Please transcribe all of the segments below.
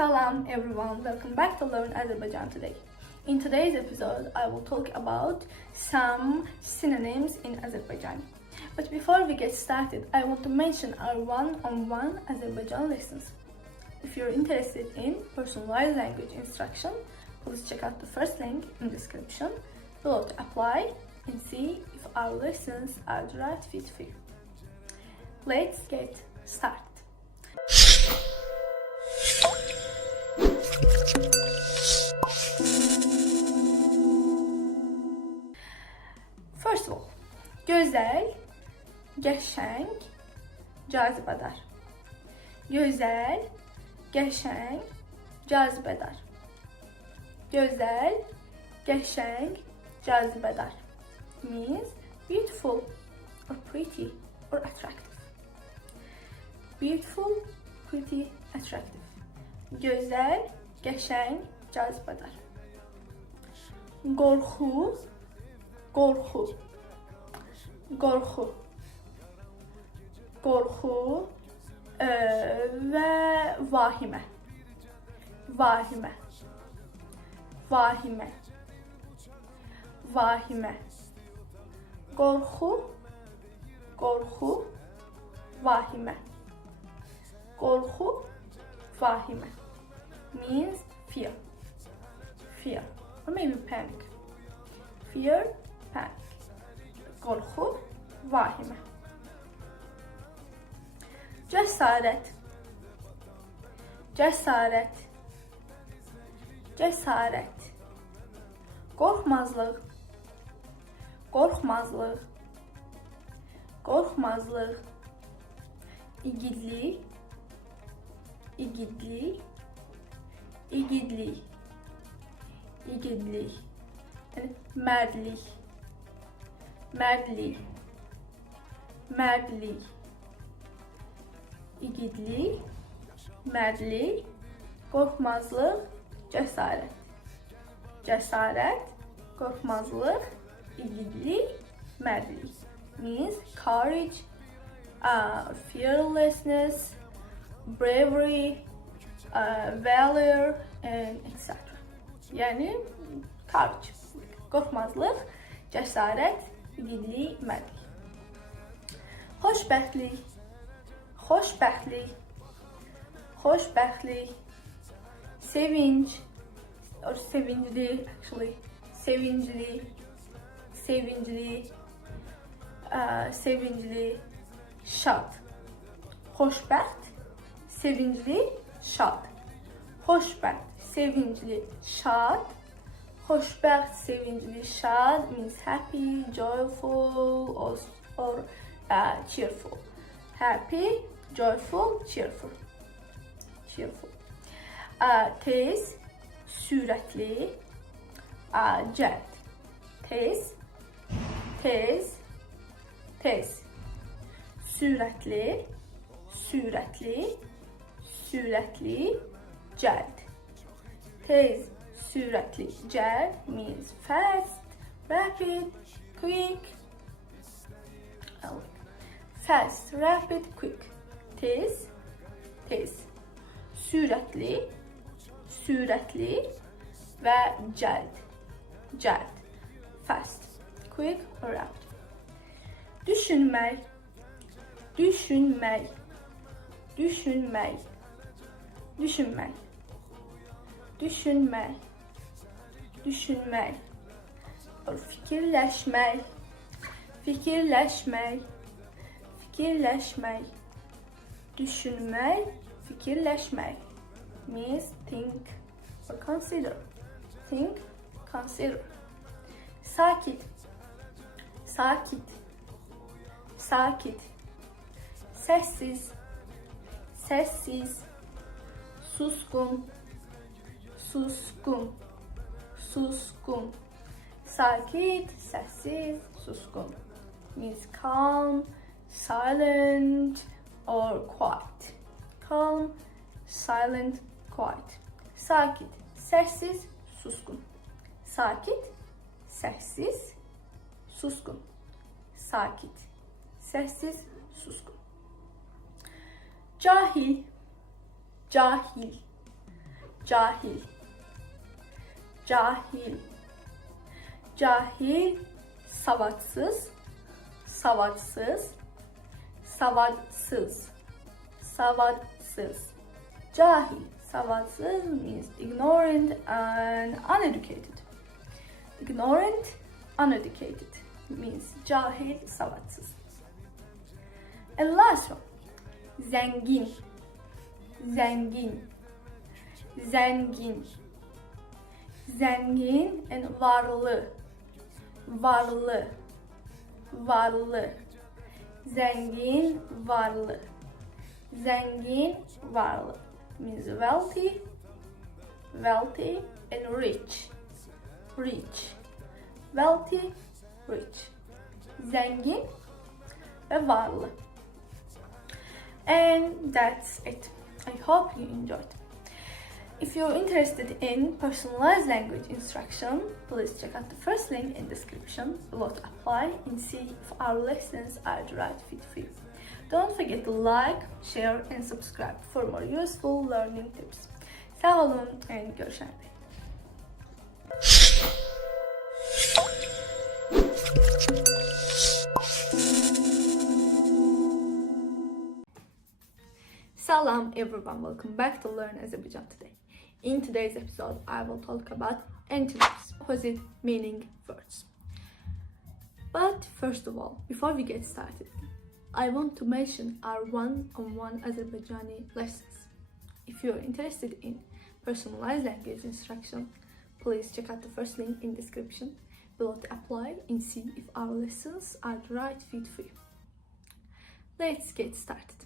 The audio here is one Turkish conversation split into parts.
Salam everyone, welcome back to Learn Azerbaijan today. In today's episode, I will talk about some synonyms in Azerbaijan. But before we get started, I want to mention our one-on-one Azerbaijan lessons. If you're interested in personalized language instruction, please check out the first link in the description below to apply and see if our lessons are the right fit for you. Let's get started. First of all, gözəl, qəşəng, cazibədar. Gözəl, qəşəng, cazibədar. Gözəl, qəşəng, cazibədar means beautiful or pretty or attractive. Beautiful, pretty, attractive. Gözəl, qəşəng, cazibədar. Qorxu, qorxu, qorxu, qorxu və vahimə, vahimə, vahimə, vahimə. Qorxu, qorxu, vahimə. Qorxu, vahimə means fear, fear or maybe panic. Fear, panic. Qorxu, vahimə. Cəsarət, cəsarət, cəsarət. Qorxmazlıq, qorxmazlıq, qorxmazlıq. İgidlik, igidlik, igidlik, igidlik. Yəni mərdlik, mərdlik, mərdlik. İgidlik, mərdlik, qorxmazlıq, cəsarət. Cəsarət, qorxmazlıq, igidlik, mərdlik means courage, fearlessness, bravery, valor, and etc. Yəni courage, qorxmazlıq, cəsarət, igidlik, mərdlik. Xoşbəxtlik, xoşbəxtlik, xoşbəxtlik. Sevinç, or sevincli actually, sevincli, sevincli, sevincli, şad. Xoşbəxt, sevincli, şad. Xoşbəxt, sevincli, şad. Xoşbəxt, sevincli, şad means happy, joyful, or cheerful. Happy, joyful, cheerful. Cheerful. Tez, sürətli, cəld. Tez, tez, tez. Sürətli, sürətli, sürətli, cəld. Tez, sürətli, cəld means fast, rapid, quick. Fast, rapid, quick. Tez, tez. Sürətli, sürətli və cəld. Cəld. Fast, quick or rapid. Düşünmək, düşünmək, düşünmək, düşünmək, düşünmək, düşünmək. Or fikirləşmək, fikirləşmək, fikirləşmək. Düşünmək, fikirləşmək means think or consider. Think, consider. Sakit, sakit, sakit. Sessiz, sessiz. Suskun, suskun, suskun. Sakit, sessiz, suskun means calm, silent, or quiet. Calm, silent, quiet. Sakit, sessiz, suskun. Sakit, sessiz, suskun. Sakit, sessiz, suskun. Cahil, cahil, cahil, cahil, cahil, savadsız, savadsız, savadsız, savadsız. Cahil, savadsız means ignorant and uneducated. Ignorant, uneducated means cahil, savadsız. And last one, zengin, zengin, zengin, zengin and varlı, varlı, varlı, zengin, varlı, zengin, varlı means wealthy, wealthy and rich, rich, wealthy, rich, zengin ve varlı. And that's it. I hope you enjoyed. If you're interested in personalized language instruction, please check out the first link in description below to apply and see if our lessons are the right fit for you. Don't forget to like, share and subscribe for more useful learning tips. Sağ olun and görüşmek üzere. Salam everyone, welcome back to Learn Azerbaijan today. In today's episode, I will talk about antonyms, opposite meaning words. But first of all, before we get started, I want to mention our one-on-one Azerbaijani lessons. If you're interested in personalized language instruction, please check out the first link in description below to apply and see if our lessons are the right fit for you. Let's get started.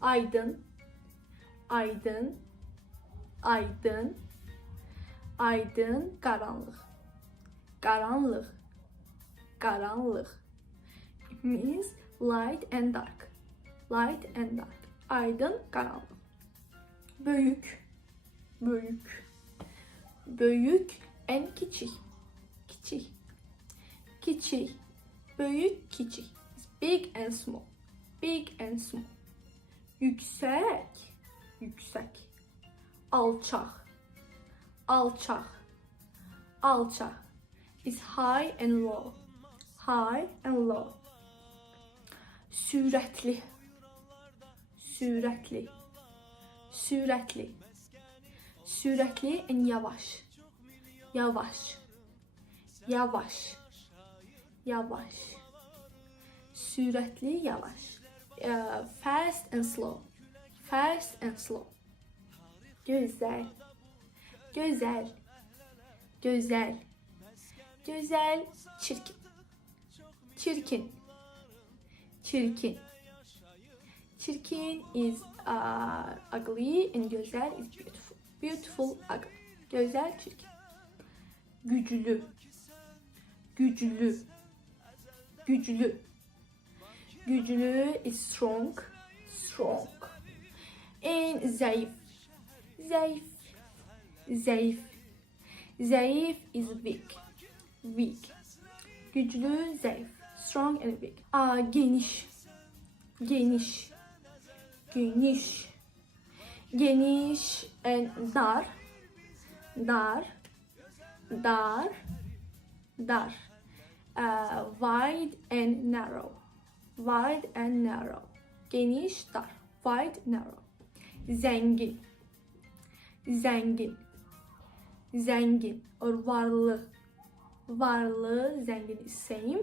Aydın, aydın, aydın, aydın, karanlık, karanlık, karanlık. It means light and dark, light and dark. Aydın, karanlık. Büyük, büyük, büyük and küçük, küçük, küçük, büyük, küçük. It's big and small, big and small. Yüksek, yüksek. Alçak, alçak, alçak. Is high and low, high and low. Sürətli, sürətli, sürətli. Sürətli and yavaş, yavaş, yavaş, yavaş. Sürətli, yavaş. Fast and slow, fast and slow. Güzel, güzel, güzel, güzel, çirkin, çirkin, çirkin. Çirkin is ugly and güzel is beautiful. Beautiful, ugly. Güzel, çirkin. Güçlü, güçlü, güçlü. Güçlü is strong, strong. And zayıf, zayıf, zayıf. Zayıf is weak, weak. Güçlü, zayıf. Strong and weak. Geniş, geniş, geniş. Geniş and dar, dar, dar, dar. Wide and narrow, wide and narrow. Geniş, dar. Wide, narrow. Zengin, zengin, zengin. Or varlı, varlı, zengin is same.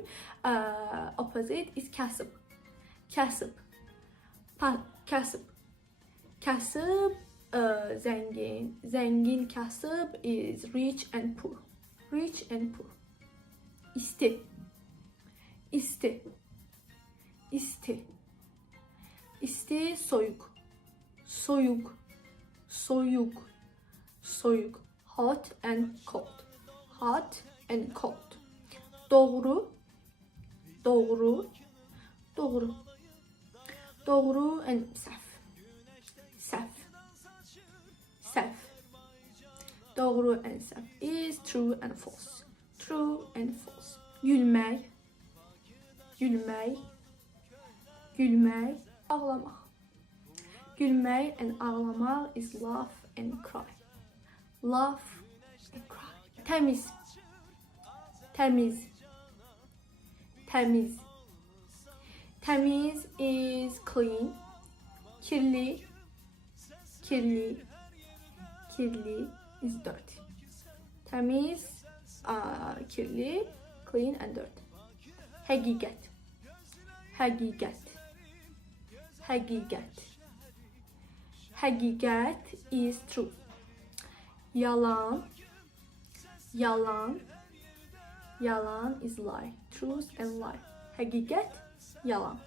Opposite is kasıp, kasıp, kasıp, kasıp. Zengin, zengin kasıp is rich and poor, rich and poor. İsti, isti, isti, isti, soyuk, soyuk, soyuk, soyuk. Hot and cold, hot and cold. Doğru, doğru, doğru, doğru and saf, saf, saf. Doğru and saf is true and false, true and false. Gülmek, gülmək, gülmək, ağlamaq. Gülmək and ağlamaq is laugh and cry. Laugh and cry. Təmiz, təmiz, təmiz. Təmiz is clean. Kirli, kirli, kirli is dirty. Təmiz, kirli, clean and dirty. Həqiqət, həqiqət, həqiqət. Həqiqət is true. Yalan, yalan, yalan is lie. Truth and lie. Həqiqət, yalan.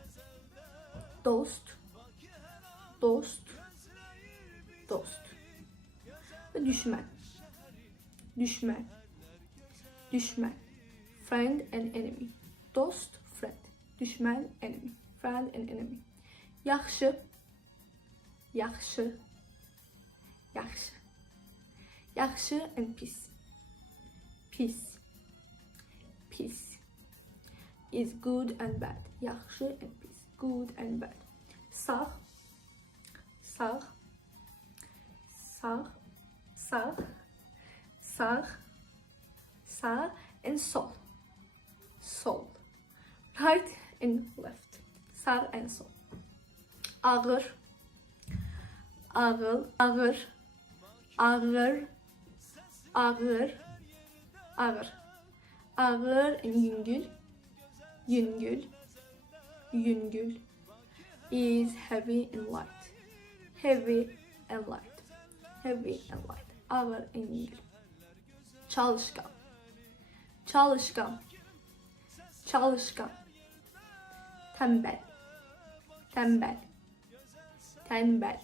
Dost, dost, dost. Ve düşmən, düşmən, düşmən. Friend and enemy. Dost, friend. Düşmən, enemy. Friend and enemy. Yaxşı, yaxşı, yaxşı. Yaxşı and pis. Pis, pis. Is good and bad. Yaxşı and pis. Good and bad. Sağ, sağ, sağ, sağ, sağ, sağ and sol. Sol. Right and left. Sağ and sol. Ağır, ağır, ağır, ağır, ağır, ağır. Ağır and yüngül, yüngül, yüngül. Is heavy and light. Heavy and light. Heavy and light. Ağır and yüngül. Çalışkan, çalışkan, çalışkan. Tembel, tembel, tembel.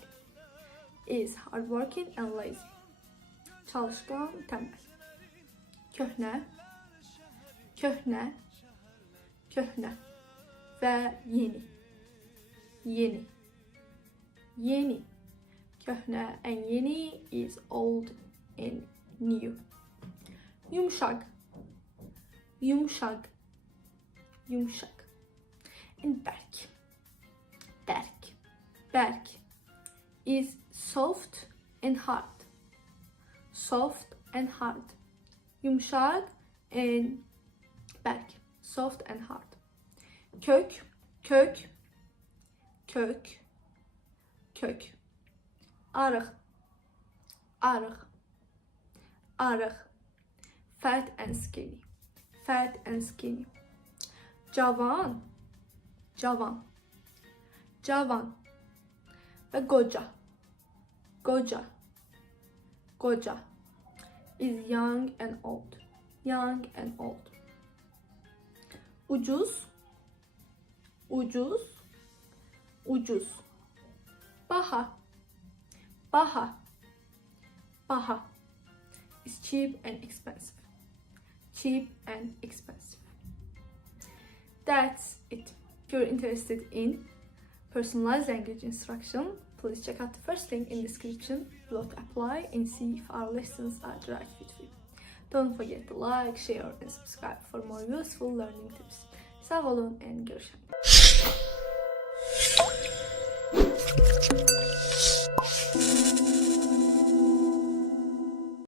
Is hardworking and lazy. Çalışkan, tembel. Köhne, köhne, köhne. Ve yeni, yeni, yeni. Köhne and yeni is old and new. Yumuşak, yumuşak, yumuşak. And berk, berk, berk is soft and hard. Soft and hard. Yumuşak and berk. Soft and hard. Kök, kök, kök, kök. Arıq, arıq, arıq. Fat and skinny. Fat and skinny. Cavan, cavan, cavan. Ve koca, koca, koca. Is young and old. Young and old. Ucuz, ucuz, ucuz. Baha, baha, baha. Is cheap and expensive. Cheap and expensive. That's it. If you're interested in personalized language instruction, please check out the first link in the description below to apply and see if our lessons are the right fit for you. Don't forget to like, share and subscribe for more useful learning tips. Sağ olun and görüşürüz.